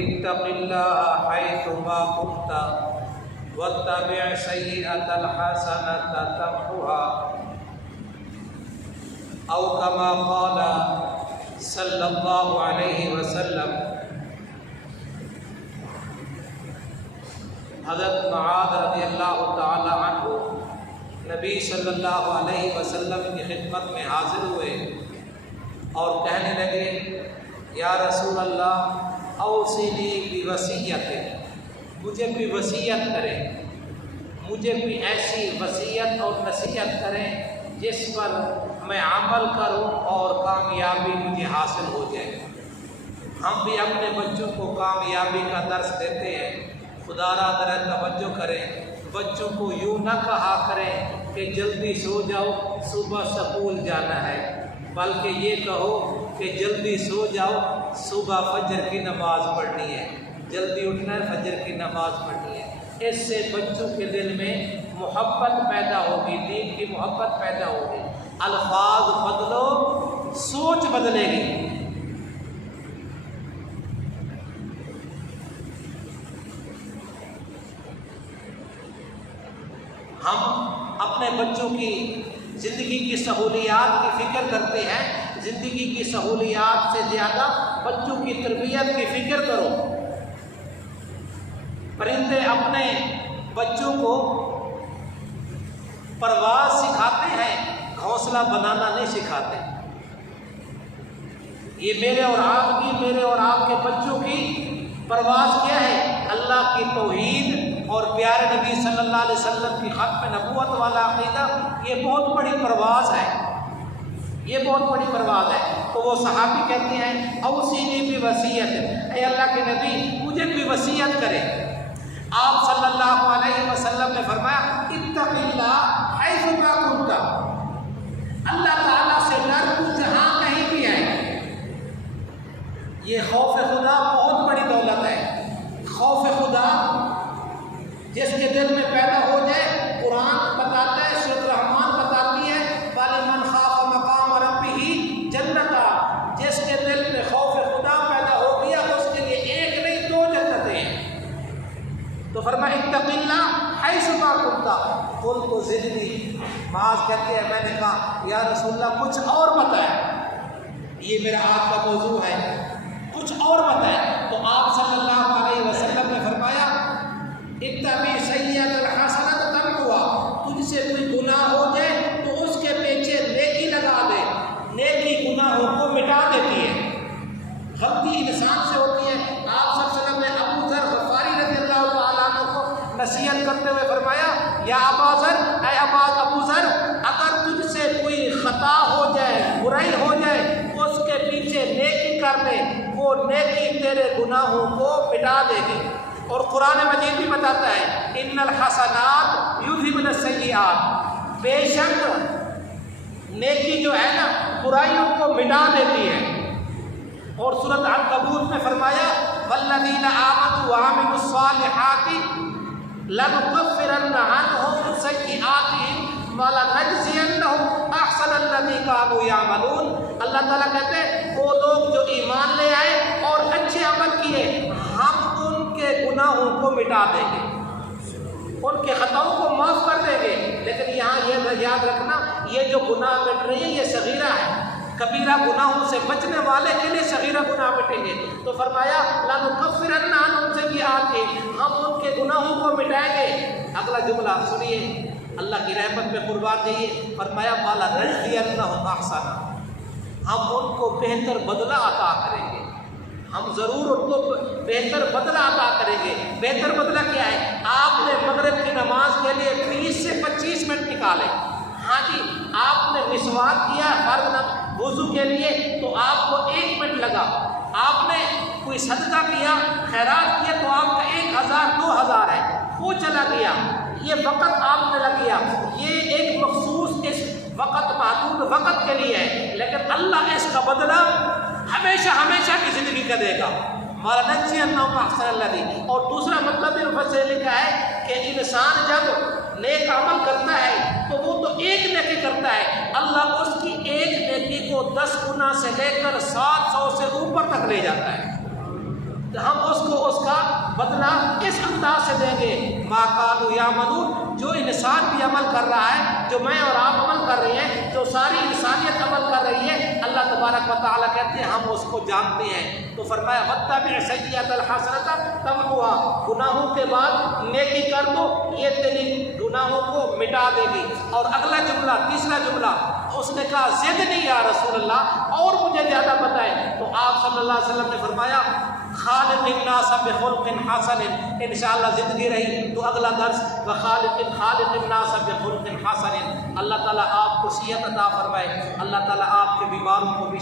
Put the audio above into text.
اتق اللہ حیثما کنت واتبع سیئۃ الحسنۃ تمحها او کما قال صلی اللہ علیہ وسلم۔ حضرت معاذ رضی اللہ تعالی عنہ نبی صلی اللہ علیہ وسلم کی خدمت میں حاضر ہوئے اور کہنے لگے، یا رسول اللہ اوصنی بوصیت، مجھے بھی وصیت کریں، مجھے بھی ایسی وصیت اور نصیحت کریں جس پر میں عمل کروں اور کامیابی مجھے حاصل ہو جائے۔ ہم بھی اپنے بچوں کو کامیابی کا درس دیتے ہیں، خدا را ذرا توجہ کریں، بچوں کو یوں نہ کہا کریں کہ جلدی سو جاؤ صبح سکول جانا ہے، بلکہ یہ کہو کہ جلدی سو جاؤ صبح فجر کی نماز پڑھنی ہے، جلدی اٹھنا ہے فجر کی نماز پڑھنی ہے۔ اس سے بچوں کے دل میں محبت پیدا ہوگی، دین کی محبت پیدا ہوگی۔ الفاظ بدلو، سوچ بدلے گی۔ ہم اپنے بچوں کی زندگی کی سہولیات کی فکر کرتے ہیں، زندگی کی سہولیات سے زیادہ بچوں کی تربیت کی فکر کرو۔ پرندے اپنے بچوں کو پرواز سکھاتے ہیں، گھونسلہ بنانا نہیں سکھاتے۔ یہ میرے اور آپ کے بچوں کی پرواز کیا ہے؟ اللہ کی توحید اور پیارے نبی صلی اللہ علیہ وسلم کی ختم نبوت والا عقیدہ، یہ بہت بڑی پرواز ہے، یہ بہت بڑی پرواز ہے۔ تو وہ صحابی کہتے ہیں اوصینی بوصیت، اے اللہ کے نبی مجھے بھی وصیت کرے۔ آپ صلی اللہ علیہ وسلم نے فرمایا اتق اللہ حیثما کنت، اللہ تعالیٰ سے ڈر تو جہاں کہیں بھی ہے۔ یہ خوف خدا بہت بڑی دولت ہے۔ خوف خدا جس کے دل میں پیدا ہو جائے، قرآن بتاتا ہے، سورۃ الرحمن بتاتی ہے وَلِمَنْ خَافَ مَقَامَ رَبِّهِ جَنَّتَانِ، جس کے دل میں خوف خدا پیدا ہو گیا اس کے لیے ایک نہیں دو جنتیں ہیں۔ تو فرمایا اتق اللہ حیثما کنت قلت زدنی، معاذ کہتے ہیں میں نے کہا یا رسول اللہ کچھ اور بتائیں، یہ میرا آج کا موضوع ہے، کچھ اور بتائیں۔ تو آپ صلی اللہ علیہ وسلم نے فرمایا اتبع سیئۃ الحسنۃ تمحها، تجھ سے کوئی گناہ ہو جائے تو اس کے پیچھے نیکی لگا دے، نیکی گناہوں کو مٹا دیتی ہے۔ غلطی انسان سے ہوتی ہے۔ آپ صلی اللہ علیہ وسلم نے ابو ذر غفاری رضی اللہ تعالیٰ عنہ کو نصیحت کرتے ہوئے فرمایا یا ابا ذر، اے ابو ذر، اگر تجھ سے کوئی خطا ہو جائے، برائی ہو جائے، اس کے پیچھے نیکی کر لے، وہ نیکی تیرے گناہوں کو مٹا دے گی۔ اور قرآن مجید بھی بتاتا ہے ان الحسنات یذہبن السیئات، بے شک نیکی جو ہے نا برائیوں کو مٹا دیتی ہے۔ اور سورۃ عنکبوت میں فرمایا والذین آمنوا وعملوا الصالحات لنکفرن عنہم سیئاتہم ولنجزینہم احسن الذی کانوا یعملون۔ اللہ تعالیٰ کہتے ہیں وہ لوگ جو ایمان لے آئے اور اچھے عمل کیے، ہم ان کے گناہوں کو مٹا دیں گے، ان کے خطاؤں کو معاف کر دیں گے۔ لیکن یہاں یہ یاد رکھنا یہ جو گناہ مٹ رہی ہے یہ صغیرہ ہے، کبیرہ گناہوں سے بچنے والے کے لیے صغیرہ گناہ مٹیں گے۔ تو فرمایا لنکفرن عنہم سیئاتہم، ہم ان کے گناہوں کو مٹائیں گے۔ اگلا جملہ سنیے، اللہ کی رحمت میں قربان جائیے، فرمایا وَلَنَجْزِيَنَّهُمْ أَحْسَنَ، ہم ان کو بہتر بدلہ عطا کریں گے، ہم ضرور ان کو بہتر بدلہ عطا کریں گے۔ بہتر بدلہ کیا ہے؟ آپ نے مغرب کی نماز کے لیے 20 سے 25 منٹ نکالے، ہاں جی، آپ نے مسواک کیا فرض وضو کے لیے تو آپ کو 1 منٹ لگا، آپ نے کوئی صدقہ کیا، خیرات کیا تو آپ کا 1000 2000 ہے، وہ چلا گیا، یہ وقت آپ نے لگ گیا، یہ ایک مخصوص اس وقت محدود وقت کے لیے ہے، لیکن اللہ اس کا بدلہ ہمیشہ ہمیشہ کی زندگی کا دے گا۔ وَلَنَجْزِيَنَّهُمْ أَحْسَنَ الَّذِي، اور دوسرا مطلب بھی مفسر نے لکھا ہے کہ انسان جب نیک عمل کرتا ہے تو وہ تو ایک نیکی کرتا ہے، اللہ اس کی ایک نیکی کو 10 گنا سے لے کر 700 سے اوپر تک لے جاتا ہے۔ ہم اس کو اس کا بدلہ اس انداز سے دیں گے ما کانوا یعملون، جو انسان بھی عمل کر رہا ہے، جو میں اور آپ عمل کر رہے ہیں، جو ساری انسانیت عمل کر رہی ہے، اللہ تبارک و تعالیٰ کہتے ہیں ہم اس کو جانتے ہیں۔ تو فرمایا واتبع السیئۃ الحسنۃ تمحوها، گناہوں کے بعد نیکی کر دو، یہ تیری گناہوں کو مٹا دے گی۔ اور اگلا جملہ، تیسرا جملہ، اس نے کہا زدنی یا رسول اللہ، اور مجھے زیادہ بتائیں۔ تو آپ صلی اللہ علیہ وسلم نے فرمایا خالق الناس بخلق حسن، انشاءاللہ زندگی رہی تو اگلا درس خالق الناس بخلق حسن۔ اللہ تعالیٰ آپ کو صحت عطا فرمائے، اللہ تعالیٰ آپ کے بیماروں کو بھی